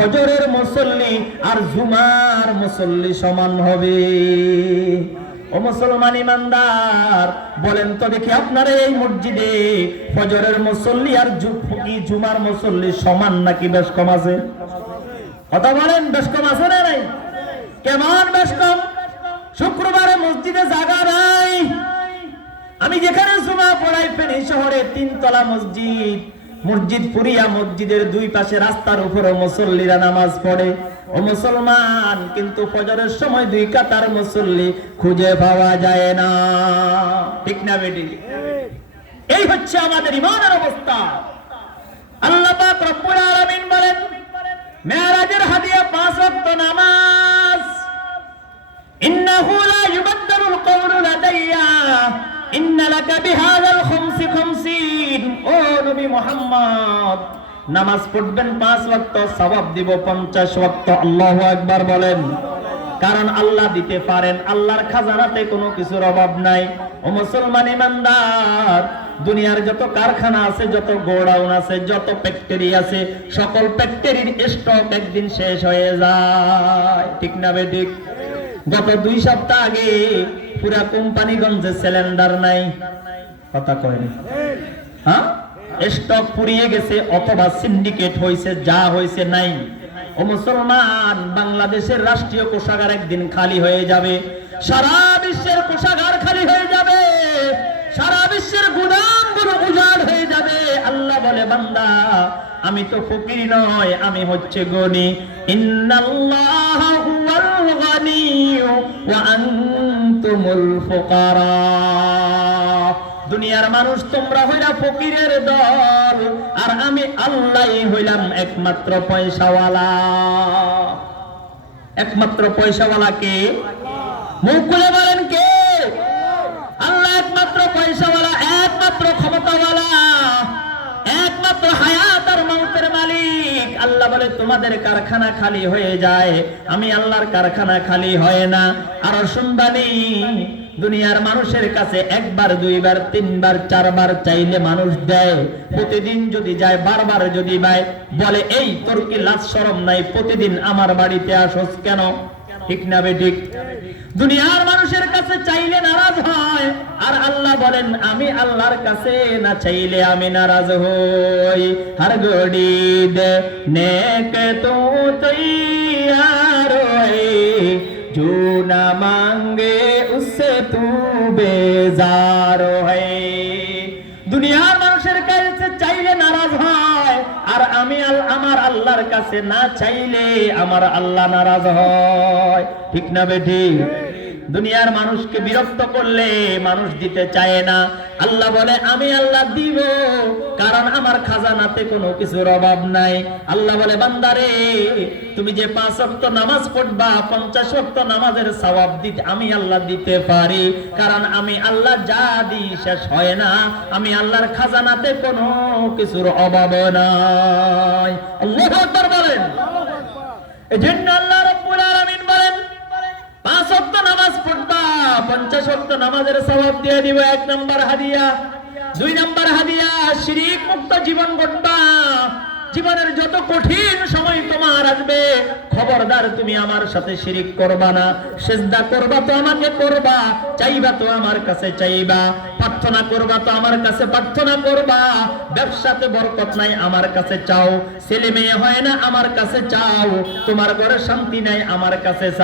ফজরের মুসল্লি আর জুমার মুসল্লি সমান হবে। ও মুসলমান ইমানদার, বলেন তো দেখি আপনারা এই মসজিদে ফজরের মুসল্লি আর জুমার মুসল্লি সমান নাকি বেশ কম আছে? কথা বলেন, বেশ কম আছে না নাই? কেমন বেশ কম? শুক্রবারে মসজিদে জায়গা নাই। আমি যেখানে জুমা পড়াই ফেনী শহরে 3 তলা মসজিদ পুরিয়া, মসজিদের 2 পাশে রাস্তার উপরে মুসল্লিরা নামাজ পড়ে। ও মুসলমান, কিন্তু ফজরের সময় 2 কাতার মুসল্লি খুঁজে পাওয়া যায় না। ঠিক না বেটি? এই হচ্ছে আমাদের ঈমানের অবস্থা। আল্লাহ পাক রব্বুল আলামিন বলেন, মেরাজের হাদিয়া 5 ওয়াক্ত নামাজ। ইন্নাহু লা ইউবাদদালুল কওলু লাদাইয়া ইন্না লাকা বিহাযাল খামসি খামসিন। ও নবী মুহাম্মদ, নামাজ পড়বেন 5 ওয়াক্ত, সওয়াব দিব 50 ওয়াক্ত। আল্লাহু আকবার বলেন। কারণ আল্লাহ দিতে পারেন, আল্লাহর খাজানাতে কোনো কিছুর অভাব নাই। ও মুসলমান ইমানদার, দুনিয়ার যত কারখানা আছে, যত গোডাউন আছে, যত ফ্যাক্টরি আছে, সকল ফ্যাক্টরির স্টক একদিন শেষ হয়ে যায়। ঠিক না বেঠিক? গত 2 সপ্তাহ আগে পুরা কোম্পানিগঞ্জে সিলিন্ডার নাই। কথা কয়নি? হ্যাঁ, স্টক পুড়িয়ে গেছে অথবা সিন্ডিকেট হয়েছে, যা হয়েছে নাই। ও মুসলমান, বাংলাদেশের রাষ্ট্রীয় কোষাগার একদিন খালি হয়ে যাবে, সারা বিশ্বের কোষাগার খালি হয়ে যাবে, সারা বিশ্বের গুদামগুলো উজাড় হয়ে যাবে। আল্লাহ বলে, বান্দা আমি তো ফকির নয়, আমি হচ্ছে গনি। ইন্নাল্লাহা হুয়াল গানিয়্যু ওয়া আনতুমুল ফুকারা। দুনিয়ার মানুষ তোমরা হইলা ফকিরের দল, আর আমি আল্লাহই হইলাম একমাত্র পয়সাওয়ালা। একমাত্র পয়সাওয়ালা কে? মুখ খুলে বলেন কে? আল্লাহ একমাত্র পয়সাওয়ালা, একমাত্র ক্ষমতাওয়ালা, একমাত্র হায়াত আর মৌতের মালিক। আল্লাহ বলে, তোমাদের কারখানা খালি হয়ে যায়, আমি আল্লাহর কারখানা খালি হয় না। আর শুনবানি, দুনিয়ার মানুষের কাছে 1 বার 2 বার 3 বার 4 বার চাইলে মানুষ দেয়। প্রতিদিন যদি যায়, বারবার যদি বলে, এই তোর কি লাজ শরম নাই? প্রতিদিন আমার বাড়িতে আসোস কেন? ঠিক না বেঠিক? দুনিয়ার মানুষের কাছে চাইলে নারাজ হয়, আর আল্লাহ বলেন, আমি আল্লাহর কাছে না চাইলে আমি নারাজ হই। হর ঘড়ি দে নেক তো তৈয়ার হই, जो ना मांगे उससे तू बेजार है। দুনিয়ার মানুষের কাছে চাইলে নারাজ হয়, আর আমি আমার আল্লাহর কাছে না চাইলে আমার আল্লাহ নারাজ হয়। ঠিক না বেঠি? দুনিয়ার মানুষকে বিরক্ত করলে মানুষ দিতে চায় না। আল্লাহ বলে, আমি আল্লাহ দিব, কারণ আমার খাজানাতে কোনো কিছুর অভাব নাই। আল্লাহ বলে, বান্দারে তুমি যে 5 ওয়াক্ত নামাজ পড়বা, 50 ওয়াক্ত নামাজের সওয়াব দিতে আমি আল্লাহ দিতে পারি, কারণ আমি আল্লাহ যা দিই শেষ হয় না। আমি আল্লাহর খাজানাতে কোনো কিছুর অভাব নাই। আল্লাহু আকবার বলেন। এজন্য আল্লাহ রাব্বুল আলামিন বলেন, 5 ওয়াক্ত নামাজ পড়বা, 50 ওয়াক্ত নামাজের সওয়াব দিয়ে দিব। 1 নাম্বার হাদিয়া। 2 নাম্বার হাদিয়া, শিরক মুক্ত জীবন গড়বা। জীবনের যত কঠিন সময় তোমার আসবে, খবরদার তুমি আমার সাথে শিরক করবা না। সিজদা করবা তো আমাকে করবা, চাইবা তো আমার কাছে চাইবা, প্রার্থনা করবা তো আমার কাছে প্রার্থনা করবা। ব্যবসাতে বরকত নাই, আমার কাছে চাও। ছেলে মেয়ে হয় না, আমার কাছে চাও। তোমার ঘরে শান্তি নাই, আমার কাছে চাও।